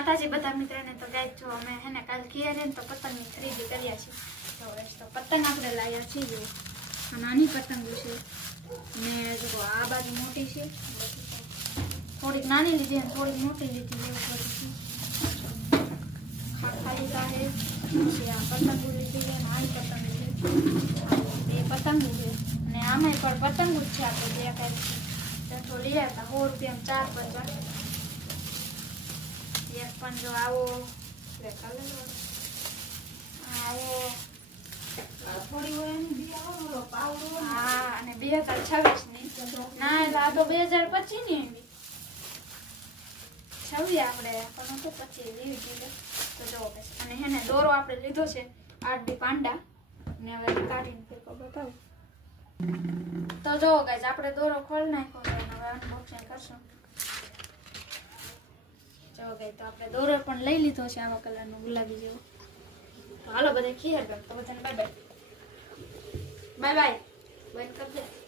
માતાજી બધા મિત્રોને તો ગાય જો અમે હે ને કાલ ઘેર ને તો પતંગની ખરીદી કર્યા છે તો પતંગ આપણે લાવ્યા છીએ આ નાની પતંગો છે ને જો આ બાજુ મોટી છે થોડીક નાની લીધી અને થોડીક મોટી લીધી એવું બધું ખાલી છે પછી આ પતંગો લીધી છે અને આ પતંગ છે બે પતંગો છે અને આમાં પણ પતંગો જ છે આપણે બે કાંઈ તો લઈ આવ્યા 100 રૂપિયામાં 4 પતંગ એક પણ જો આવો આવો થોડી હોય હા અને 2026 ની ના એટલે આ તો 2025 ની આવી 26 આપણે પણ તો પછી લીધી દીધું તો જો અને હે ને દોરો આપણે લીધો છે 8D પાંડા ને હવે કાઢીને ફેરકો બતાવું તો જો ગાઈસ આપણે દોરો ખોલ નાખ્યો છે હવે અનબોક્સિંગ કરશું જો ગાઈસ તો આપણે દોરો પણ લઈ લીધો છે આવા કલરનો ગુલાબી જેવો તો હાલો બધા ખીર કર તો બધાને બાય બાય બંધ કરી દે